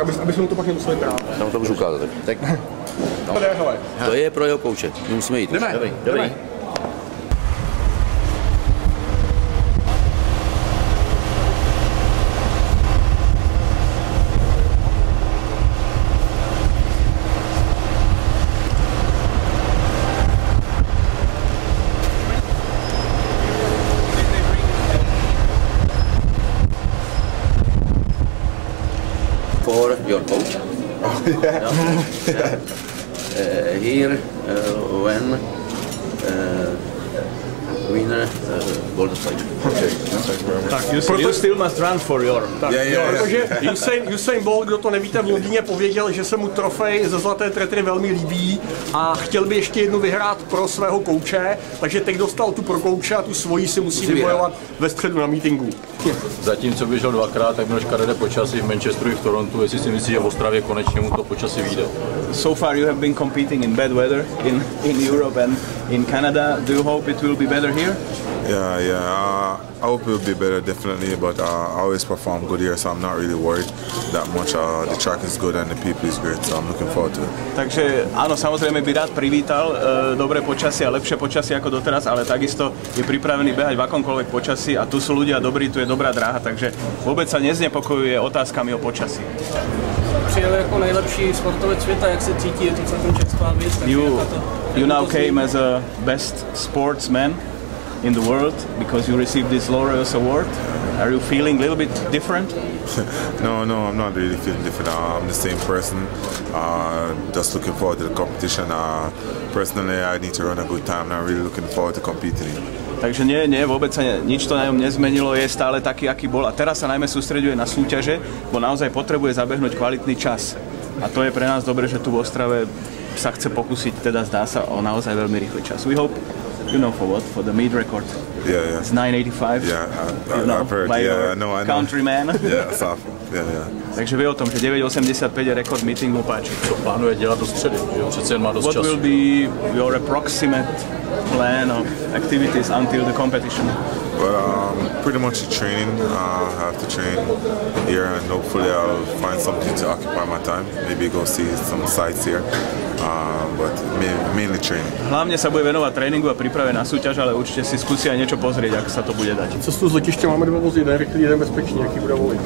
aby jsme mu to pak nemuseli brát. Tam to můžu ukázat. Tak. No. To je pro jeho kouče. My musíme jít. Jdeme. Dobrý. For your coach. Oh, yeah. Here, when winner golden slide. Okay. Tak, you still must run for your. Protože Usain Bolt, kdo to nevíte, v Londýně pověděl, že se mu trofej ze zlaté tretry velmi líbí a chtěl by ještě jednu vyhrát pro svého kouče, takže teď dostal tu pro kouče a tu svoji si musí vybojovat ve středu na meetingu. Zatímco běžel dvakrát, tak měl škaredé počasí v Manchesteru i v Torontu, jestli si myslí, že v Ostravě konečně mu to počasí vyjde. So far you have been competing in bad weather in Europe and in Canada. Do you hope it will be better here? Yeah. I hope it will be better, definitely, but I always perform good here, so I'm not really worried that much. The track is good and the people is great, so I'm looking forward to it. Takže áno, samozrejme by rád privítal dobré počasie a lepšie počasie ako doteraz, ale takisto je pripravený behať v akomkoľvek počasí a tu sú ľudia dobrí, tu je dobrá dráha, takže vôbec sa neznepokojuje otázkami o počasí. Přijel jako nejlepší sportovec světa, jak se cítí, je to celkem čerstvá věc. You now came as a best sportsman in the world because you received this Laureus award. Are you feeling a little bit different? No, I'm not really feeling different. I'm the same person. Just looking forward to the competition. Personally, I need to run a good time. I'm really looking forward to competing. Takže nie, vôbec sa nič to na ňom nezmenilo, je stále taký, aký bol. A teraz sa najmä sústreďuje na súťaže, bo naozaj potrebuje zabehnúť kvalitný čas. A to je pre nás dobre, že tu v Ostrave sa chce pokúsiť, teda zdá sa o naozaj veľmi rýchly čas. We hope, you know for what? For the meet record. Yeah. It's 9:85. Yeah, I've heard. I know. Countryman. Yeah. Takže vie o tom, že 9:85 je rekord meetingu, páči. Co plánuje dělat do středy, že jo? Přece jen má dost času. What will be your approximate plan of activities until the competition? Well, pretty much the training. I have to train here, and hopefully I'll find something to occupy my time. Maybe go see some sights here, but mainly training. Hlavne sa bude venovať tréninku a príprave na súťaž, ale určite si skúsi aj niečo pozrieť, ak sa to bude dať. Cestu z letiště máme dva vozy, jeden rychlý, jeden bezpečný, jaký bude volit?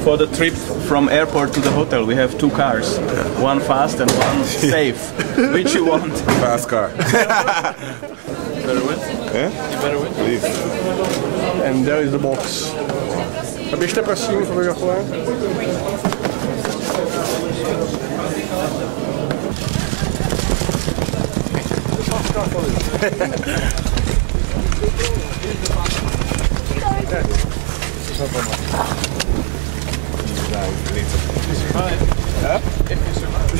For the trip from airport to the hotel, we have two cars. One fast and one safe. Which you want? Fast car. You better win? Yeah? You better win? Please. And there is the box. A běžte prosím, fotografové. If you survive. If you survive.